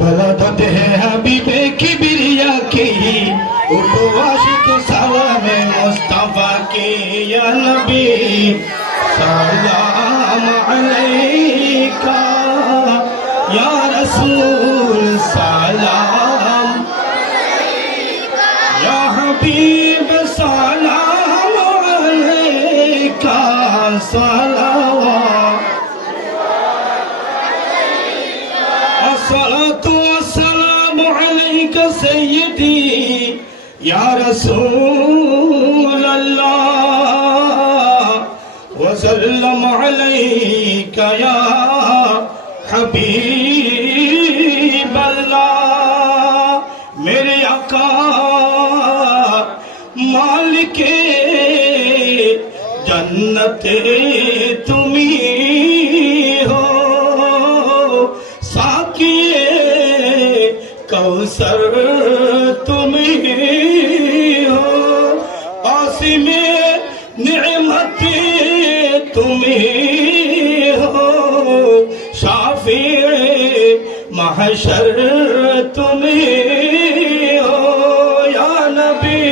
बलदत है हबीबे किबरिया की उपवास के सलाम मुस्तफा के या नबी सलाम अलैका या रसूल सलाम या हबीब सलाम अलैका सलावत अस्सलातु वस्सलामु अलैका सय्यदी या रसूल अल्लाह वसल्लम अलैका या हबीब अल्लाह। मेरे आका मालिके जन्नत तुम्ही हो, साकिए कौसर तुम्ही हो, आसिमे निअमत तुम्ही हो, शाफिए महशर तुम्ही हो या नबी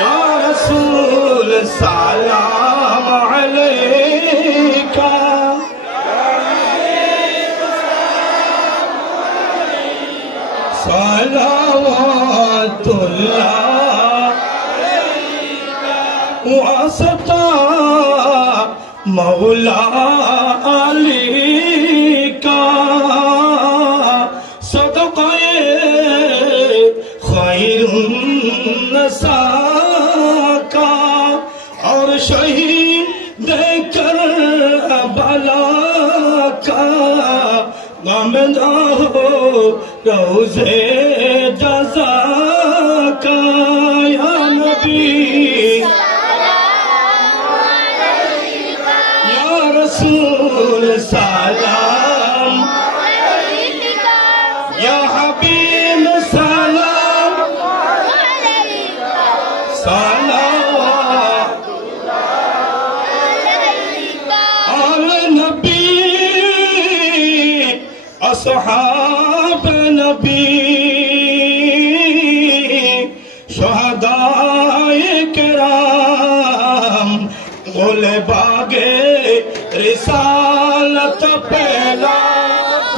या रसूल सलाम अलैका। सलावतुल्लाह वास्ता मौला अली का सदक़े खैरुन नसा का और शहीद करबला का गम ना हो रोज़े जज़ा का या नबी या रसूल सलाम या हबीब सलाम सलावत आले नबी अस्हाब नबी शुहदाए किराम गोले बागे रिसालत पहला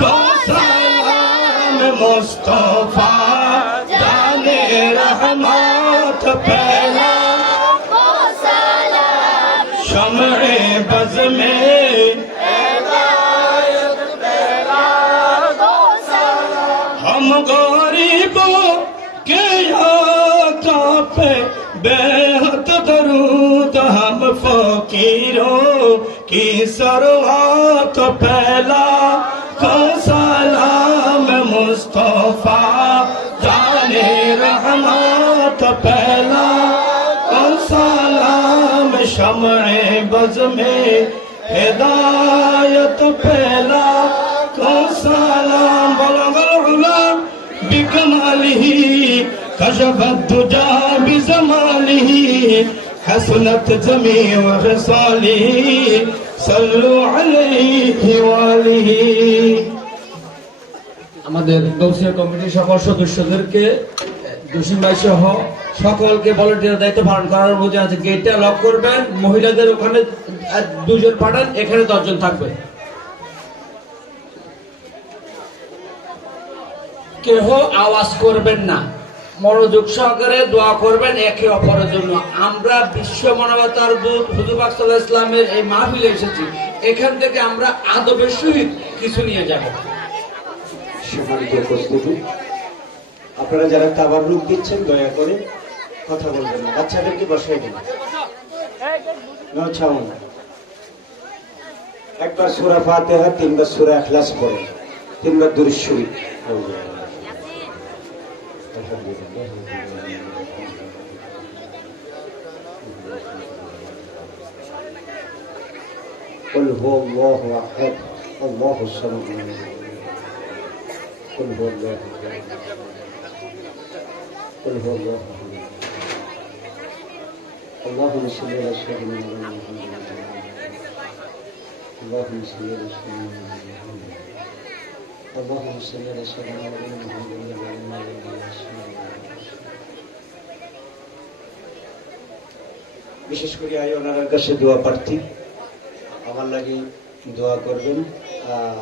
तो सलाम मुस्तफा जाने रहमत पहला शम्ए बज़ में हम गरीबों के आका पे बेहद दरूद, हम फकीरों की सरवात पहला को सलाम मुस्तफा जाने रहमत पहला को सलाम शम्ए बज़ में हिदायत पहला को सलाम बलगल उला बिकमालिही कशफत दुजा बिजमालिही हसनत जमीउ खसालिही सल्लु अलैहि वालिही। আমাদের গৌসিয়া কমিটির সকল সদস্যদেরকে জসিম ভাই সহ সকলকে ভলান্টিয়ার দায়িত্ব পালন করার অনুরোধ আছে। গেটটা লক করবেন, মহিলাদের ওখানে 2 জন পাঠান, এখানে 10 জন থাকবে। কেহ আওয়াজ করবেন না, মনোযোগ সহকারে দোয়া করবেন একে অপরের জন্য। আমরা বিশ্ব মানবতার দূত হুজুর পাক সাল্লাল্লাহু আলাইহি ওয়াসাল্লামের এই মাহফিলে এসেছি, এখান থেকে আমরা আদবের সহিত কিছু নিয়ে যাব। সম্মানিত উপস্থিতি, আপনারা যারা তাবাররুক দিচ্ছেন দয়া করে কথা বলবেন না, বাচ্চাদেরকে বসাই দিন। একবার সূরা ফাতিহা, 3 বার সূরা ইখলাস পড়েন, 3 বার দুরূদ শরীফ। قل هو الله احد الله الصمد قل هو الله قل هو الله اللهم صل على سيدنا محمد اللهم صل على سيدنا محمد اللهم صل على سيدنا محمد। বিশেষ করে আই ওনার কাছে দোয়া প্রার্থী, আমার লাগি দোয়া করবেন। আর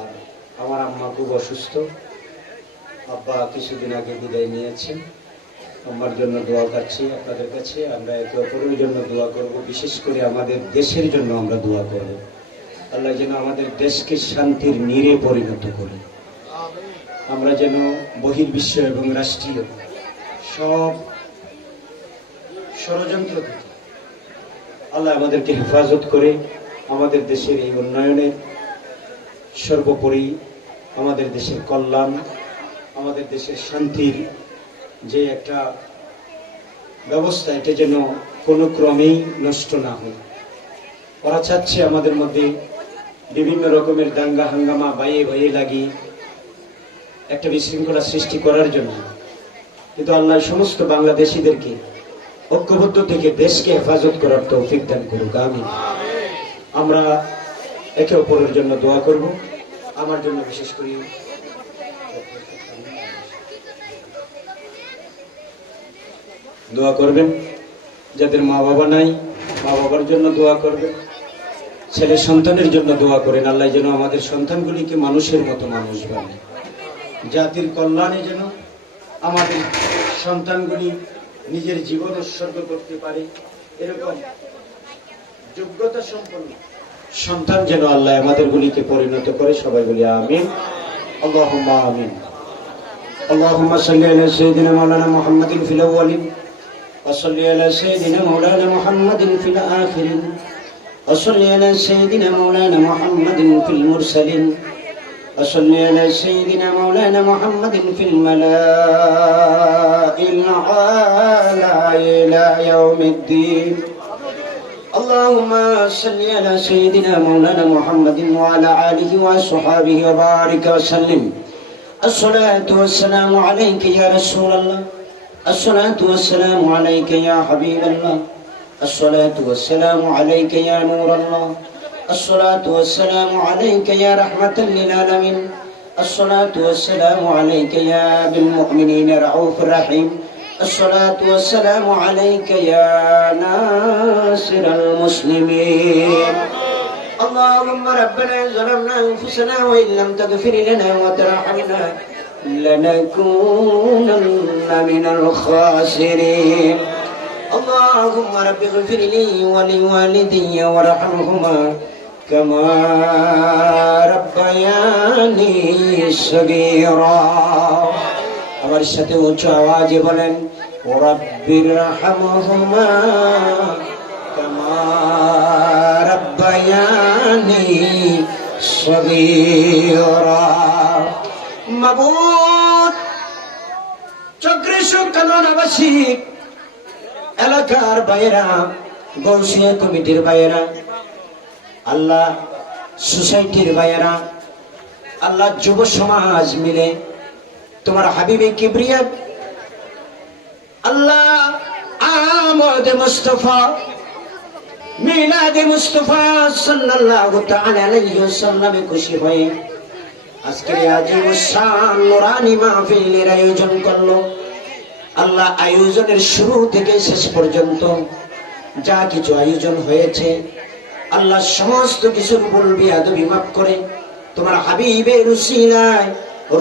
আমার আম্মা খুব অসুস্থ, আব্বা কিছুদিন আগে বিদায় নিয়েছেন। আমার জন্য দোয়া করছি আপনাদের কাছে। আমরা একে অপরের জন্য দোয়া করব, বিশেষ করে আমাদের দেশের জন্য আমরা দোয়া করব। আল্লাহ যেন আমাদের দেশকে শান্তির নীড়ে পরিণত করে, আমরা যেন বহির্বিশ্ব এবং রাষ্ট্রীয় সব ষড়যন্ত্র থেকে আল্লাহ আমাদেরকে হেফাজত করে আমাদের দেশের এই উন্নয়নে, সর্বোপরি আমাদের দেশের কল্যাণ, আমাদের দেশের শান্তির যে একটা ব্যবস্থা, এটা যেন কোনো ক্রমেই নষ্ট না হয়। ওরা চাচ্ছে আমাদের মধ্যে বিভিন্ন রকমের দাঙ্গা হাঙ্গামা বাইয়ে বাইয়ে লাগিয়ে একটা বিশৃঙ্খলা সৃষ্টি করার জন্য, কিন্তু আল্লাহ সমস্ত বাংলাদেশিদেরকে ঐক্যবদ্ধ থেকে দেশকে হেফাজত করার তৌফিক দান করুক, আমিন। আমরা একে অপরের জন্য দোয়া করব। আমার জন্য বিশেষ করে দোয়া করবেন। যাদের মা বাবা নাই, মা বাবার জন্য দোয়া করবেন। ছেলে সন্তানের জন্য দোয়া করেন, আল্লাহ যেন আমাদের সন্তানগুলিকে মানুষের মতো মানুষ বানায়। জাতির কল্যাণে যেন আমাদের সন্তানগুলি নিজের জীবন উৎসর্গ করতে পারে, এরকম যোগ্যতা সম্পন্ন সন্তান যেন আল্লাহ আমাদেরগুলিকে পরিণত করে। সবাই বলি আমিন, আল্লাহুম্মা আমিন। আল্লাহুম্মা সাল্লি আলা সাইয়্যিদিনা মাওলানা মুহাম্মাদিন ফিল আউয়ালিন ওয়া সাল্লি আলা সাইয়্যিদিনা মাওলানা মুহাম্মাদিন ফিল আখিরিন ওয়া সাল্লি আলা সাইয়্যিদিনা মাওলানা মুহাম্মাদিন ফিল মুরসালিন ওয়া সাল্লি আলা সাইয়্যিদিনা মাওলানা মুহাম্মাদিন ফিল মালাইল আ'লা ইলা ইয়াউমিদ্দিন। اللهم صل على سيدنا مولانا محمد وعلى آله وصحبه وبارك وسلم. الصلاة والسلام عليك يا رسول الله، الصلاة والسلام عليك يا حبيب الله، الصلاة والسلام عليك يا نور الله، الصلاة والسلام عليك يا رحمة للعالمين، الصلاة والسلام عليك يا بالمؤمنين رؤوف رحيم، الصلاة والسلام عليك يا ناصر المسلمين. اللهم ربنا ظلمنا أنفسنا وإن لم تغفر لنا وترحمنا لنكونن من الخاسرين. اللهم رب اغفر لي ولوالدي وارحمهما كما ربياني صغيرا. আমার সাথে উচ্চ আওয়াজে বলেন, রাব্বির রহমহুমা কামা রাব্বায়ানি সগীরা। মাবুদ, চক্রেশ্বর কাননাবাসী এলাকার বাইরা, গৌসিয়া কমিটির বাইরা, আল্লাহ সোসাইটির বাইরা, আল্লাহ যুব সমাজ মিলে তোমার হাবিবে কিবরিয়া আল্লাহ আমদ মুস্তাফা মিলাদ মুস্তাফা সাল্লাল্লাহু তাআলা আলাইহি ওয়াসাল্লামে খুশি হয়ে আজকের আজিম শান নুরানি মাহফিলের আয়োজন করলো। আল্লাহ আয়োজনের শুরু থেকে শেষ পর্যন্ত যা কিছু আয়োজন হয়েছে, আল্লাহ সমস্ত কিছুর ভুল বিয়াদবি মাফ করে তোমার হাবিবের উসিলায়,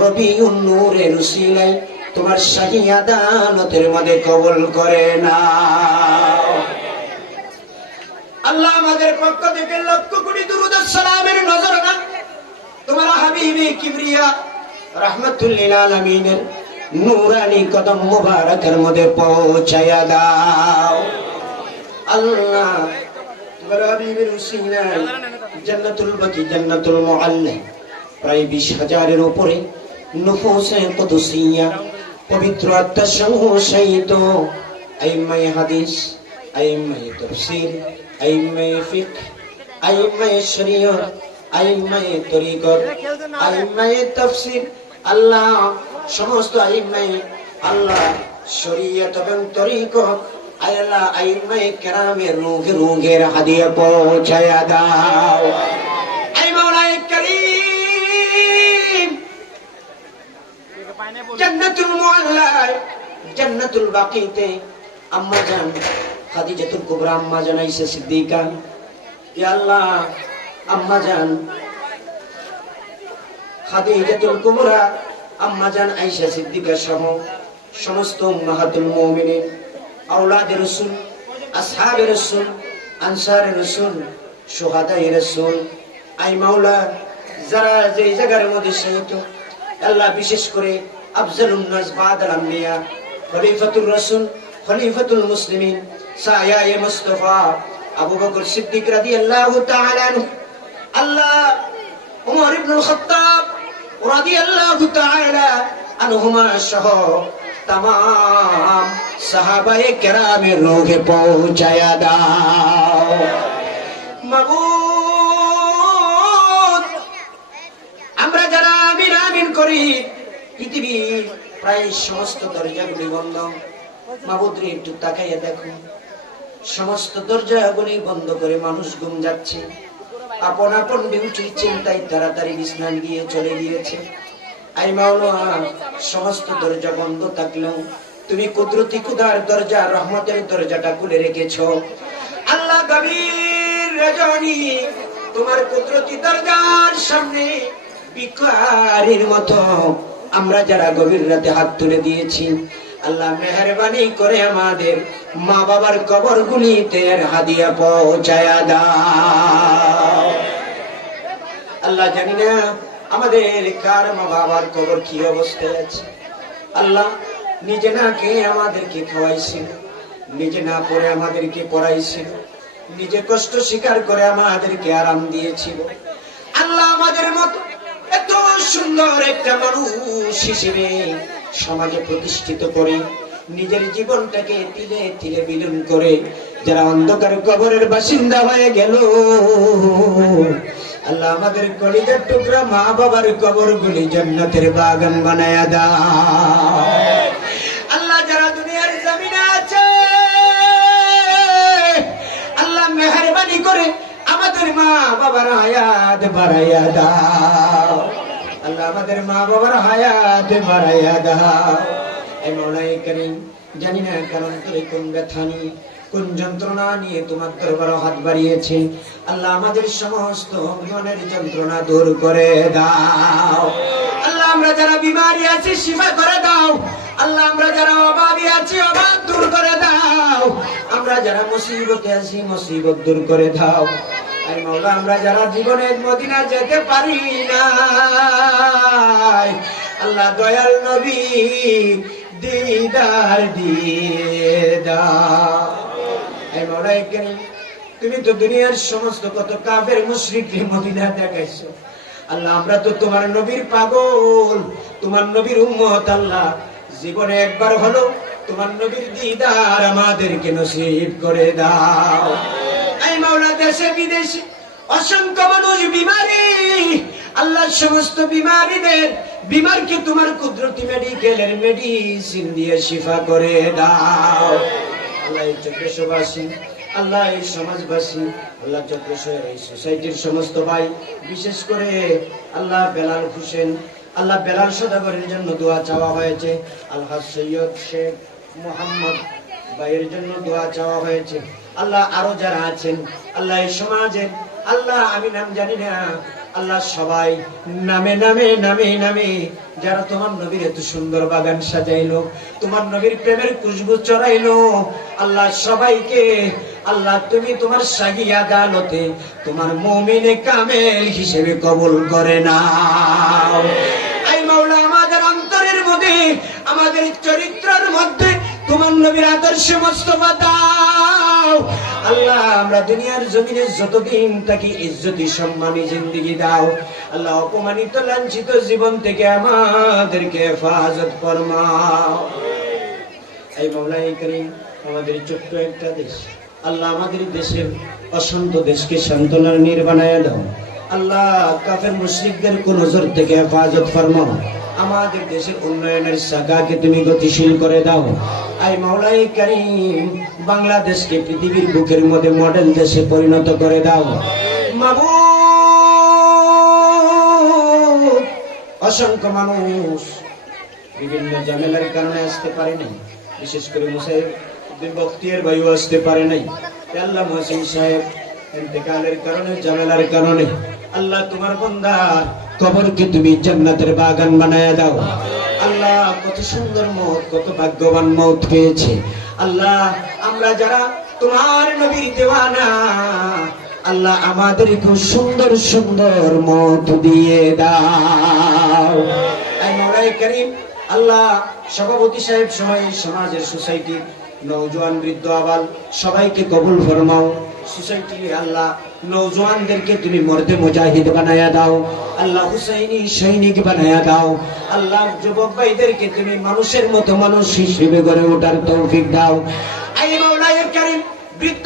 রবিউন নূরের উসিলায় তোমার শাহী আদালতের মধ্যে কবুল করে নাও। আল্লাহ আমাদের পক্ষ থেকে লক্ষ কোটি দুরূদ ও সালামের নজরানা তোমার হাবিবে কিবরিয়া রাহমাতুল লিল আলামিনের নূরানি কদম মুবারকের মধ্যে পৌঁছায়া দাও। আল্লাহ তোমার হাবিবের উসিলায় জান্নাতুল বাকি, জান্নাতুল মুআল্লা প্রায় 20,000-এর উপরে নুফুসে কুদসিয়া পবিত্র আত্মা সংহত আইম্মায়ে হাদিস, আইম্মায়ে তাফসীর, আইম্মায়ে ফিকহ, আইম্মায়ে শরীয়ত, আইম্মায়ে তরিকত, আইম্মায়ে তাফসীর, আল্লাহ সমস্ত আইম্মায়ে আল্লাহ শরীয়ত এবং তরিকত আয় আল্লাহ আইম্মায়ে কেরামের রুহের হাদিয়া পৌঁছায়া দাও। আয় মাওলায়ে কারীম, জান্নাতুল মুআল্লায় জান্নাতুল বাকিতে আম্মা জান খাদিজাতুল কুবরা আম্মা জান আয়েশা সিদ্দিকা, ইয়া আল্লাহ আম্মা জান খাদিজাতুল কুবরা আম্মা জান আয়েশা সিদ্দিকা সহ সমস্ত উম্মাহাতুল মুমিনিন, আওলাদে রাসূল, আসহাবে রাসূল, আনসারে রাসূল, শুহাদায়ে রাসূল, আই মাওলা যারা যে জায়গার মধ্যে শহীদ, আল্লাহ বিশেষ করে আফজালুন নাস বাদাল আম্বিয়া, খলিফাতুর রাসূল, খলিফাতুল মুসলিমিন, সায়ায়ে মুস্তাফা আবু বকর সিদ্দিক রাদিয়াল্লাহু তাআলা আনহু, আল্লাহ ওমর ইবনুল খাত্তাব রাদিয়াল্লাহু তাআলা আনহুমা সহ तमाम সাহাবায়ে কেরামের রূহে পৌঁছায়া দাও। মাবুদ, আমরা যারা আমিন আমিন করি পৃথিবীর প্রায় সমস্ত দরজাগুলি বন্ধ। মাবুদ রে একটু তাকাইয়া দেখো, সমস্ত দরজাগুলি বন্ধ করে মানুষ ঘুম যাচ্ছে, আপন আপন ডিউটির চিন্তায় তাড়াতাড়ি বিছানা গিয়ে চলে গিয়েছে। আই মাওলা, সমস্ত দরজা বন্ধ থাকলেও তুমি কুদরতি খুদার দরজা, রহমতের দরজাটা খুলে রেখেছো। আল্লাহ গভীর রজনী তোমার কুদরতি দরজার সামনে ভিখারির মতো আমরা যারা গভীর রাতে হাত তুলে দিয়েছি, আল্লাহ মেহেরবানি করে আমাদের মা বাবার কবরগুলিতে হাদিয়া পৌঁছায়া দাও। আল্লাহ জানি না আমাদের কার মা বাবার কবর কি অবস্থায় আছে। আল্লাহ নিজে না খেয়ে আমাদেরকে খাওয়াইছিল, নিজে না পড়ে আমাদেরকে পড়াইছিল, নিজে কষ্ট স্বীকার করে আমাদেরকে আরাম দিয়েছিল। আল্লাহ আমাদের মতো এত সুন্দর একটা মানুষ হিসেবে সমাজে প্রতিষ্ঠিত করে নিজের জীবনটাকে তিলে তিলে বিলীন করে যারা অন্ধকার কবরের বাসিন্দা হয়ে গেল, আল্লাহ আমাদের কলিজার টুকরা মা বাবার কবরগুলি জান্নাতের বাগান বানায়া দাও। আল্লাহ যারা দুনিয়ার জমিনে আছে, আল্লাহ মেহেরবানি করে আমাদের মা বাবার হায়াত বাড়াইয়া দাও। আল্লাহ আমাদের মা বাবার হায়াত বাড়াইয়া দাও। এই মাওলায়ে কারীম, জানি না কারণ করে কোন ব্যথা নিয়ে কোন যন্ত্রণা নিয়ে তোমার দরবারে হাত বাড়িয়েছে, আল্লাহ আমাদের সমস্ত মনের যন্ত্রণা দূর করে দাও। আল্লাহ আমরা যারা বিমারি আছি শিফা করে দাও। আল্লাহ আমরা যারা অভাবী আছি অভাব দূর করে দাও। আমরা যারা মুসিবতে আছি মুসিবত দূর করে দাও। আর মাওলা আমরা যারা জীবনে মদিনা যেতে পারি না, আল্লাহ দয়াল নবী দিদার দিয়ে দাও। এই মাওলায়ে কারীম, তুমি তো দুনিয়ার সমস্ত কত কাফের মুশরিককে মদিনা দেখাইছো। আল্লাহ আমরা তো তোমার নবীর পাগল, তোমার নবীর উম্মত। আল্লাহ জীবনে একবার হলো তোমার নবীর দিদার আমাদেরকে নসিব করে দাও। এই মাওলা দেশে বিদেশে অসংখ্য মানুষ বিমারি, আল্লাহ সমস্ত বিমারিদের বিমারকে তোমার কুদরতি মেডিকেলের মেডিসিন দিয়ে শিফা করে দাও। আল্লাহ এই চক্রেশ্বরবাসী, আল্লাহ এই সমাজবাসী, আল্লাহ চক্রেশ্বর এই সোসাইটির সমস্ত ভাই, বিশেষ করে আল্লাহ বেলাল হোসেন, আল্লাহ বেলাল সদাগরের জন্য দোয়া চাওয়া হয়েছে। আল্লাহ সৈয়দ শেখ মোহাম্মদ ভাইয়ের জন্য দোয়া চাওয়া হয়েছে। আল্লাহ আরো যারা আছেন আল্লাহ এই সমাজের, আল্লাহ আমি নাম জানি না, আল্লাহ সবাই নামে নামে নামে নামে যারা তোমার নবীর এত সুন্দর বাগান সাজাইলো, তোমার নবীর প্রেমের খুশবু চড়াইলো, আল্লাহ সবাইকে আল্লাহ তুমি তোমার শাহী আদালতে তোমার মুমিনে কামেল হিসেবে কবুল করে নাও। আই মাওলা আমাদের অন্তরের মধ্যে, আমাদের চরিত্রের মধ্যে তোমার নবীর আদর্শ মোস্তফা দাও। আল্লাহ আমরা দুনিয়ার জমিনে যতদিন থাকি ইজ্জতি সম্মানী জিন্দেগি দাও। আল্লাহ অপমানিত লাঞ্ছিত জীবন থেকে আমাদেরকে হেফাজত ফরমাও। এই মাওলায়ে কারীম, আমাদের ছোট্ট একটা দেশ, আল্লাহ আমাদের দেশের অশান্ত দেশকে সান্ত্বনার নীড় বানায়া দাও। আল্লাহ কাফের মুশরিকদের কোন নজর থেকে হেফাজত ফরমাও। আমাদের দেশের উন্নয়নের শাখাকে তুমি গতিশীল করে দাও। আই মাওলাই কারীম, বাংলাদেশকে পৃথিবীর বুকের মধ্যে মডেল দেশে পরিণত করে দাও। মাবুদ, অসংখ্য মানুষ বিভিন্ন ঝামেলার কারণে আসতে পারে নাই, বিশেষ করে মুসাইব বখতিয়ার ভাইও আসতে পারে নাই। আল্লাহ মহসিন সাহেব ইন্তেকালের কারণে, ঝামেলার কারণে আল্লাহ তোমার বান্দার কবরকে তুমি জান্নাতের বাগান বানায়া দাও। আল্লাহ কত সুন্দর মওত, কত ভাগ্যবান মওত পেয়েছে। আল্লাহ আমরা যারা তোমার নবীর দেওয়ানা, আল্লাহ আমাদের খুব সুন্দর সুন্দর মওত দিয়ে দাও। আই মাওলাই কারীম, আল্লাহ সভাপতি সাহেব সবাই সমাজের সোসাইটি নওজোয়ান বৃদ্ধ আবাল সবাইকে কবুল ফরমাও। সোসাইটি আল্লাহ নওজোয়ানদেরকে তুমি মর্দে মুজাহিদ বানায়া দাও। আল্লাহ হুসাইনি সৈনিক বানায়া দাও। আল্লাহ যুবক ভাইদেরকে তুমি মানুষের মতো মানুষ হিসেবে গড়ে ওঠার তৌফিক দাও। আই মাওলাই কারীম, বৃদ্ধ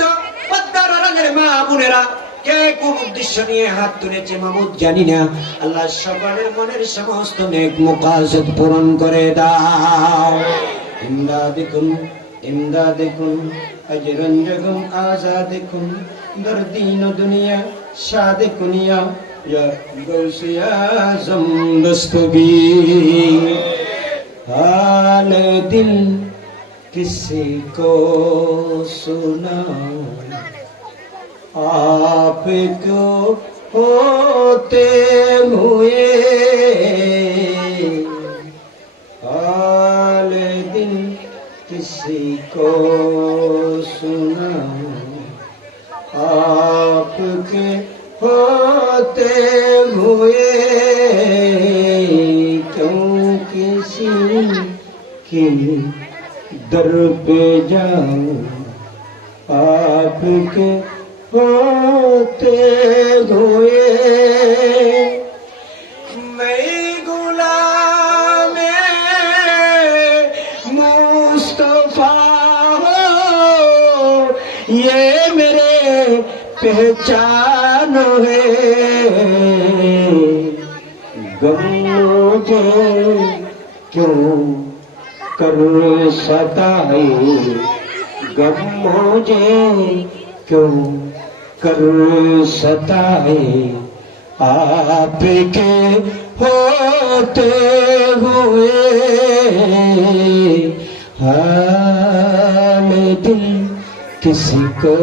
পদ্মার আড়ালের মা বোনেরা কে কোন উদ্দেশ্য নিয়ে হাত তুলেছে মাবুদ জানি না। আল্লাহ সকলের মনের সমস্ত নেক মুকাসদ পূরণ করে দাও। ইমদাদিকুম ইমদাদিকুম আজরান জগম আজাদিকুম দরদিন দুনিয়া শাদিকুনিয়া ইয়া গৌসিয়া আযম দস্তগীর। হাল দিল কিসি কো সুনাও, आपको होते हुए हाल दिल किसी को सुनाऊं, आपके होते हुए क्यों किसी के दर पे जाऊं, आपके होते हुए मैं गुलाम मुस्तफा हूँ, ये मेरे पहचान है। गम मुझे क्यों कर सताए, गम मुझे क्यों कर सताए, आपके होते हुए हाल दिल किसी को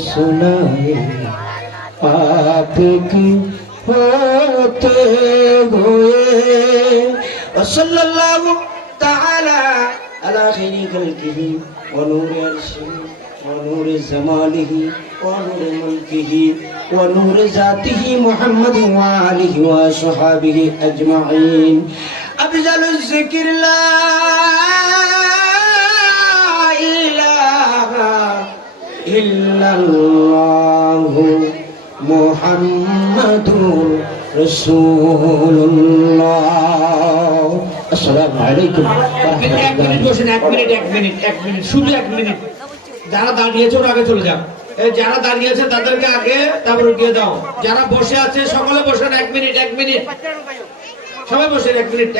सुनाए, आपके होते हुए। सल्लल्लाहु ताला अला खैरी खल्किही व नूर अर्शिही ونور زمانه ونور ملكه ونور ذاته محمد وآله وصحابه أجمعين. أفضل الذكر لا إله إلا الله محمد رسول الله. السلام عليكم এক মিনিট শুধু এক মিনিট। যারা দাঁড়িয়েছে ওরা আগে চলে যাও। যারা দাঁড়িয়েছে তাদেরকে আগে, তারপর উঠিয়ে দাও। যারা বসে আছে সকলে বসেন। এক মিনিট সবাই বসেন। এক মিনিট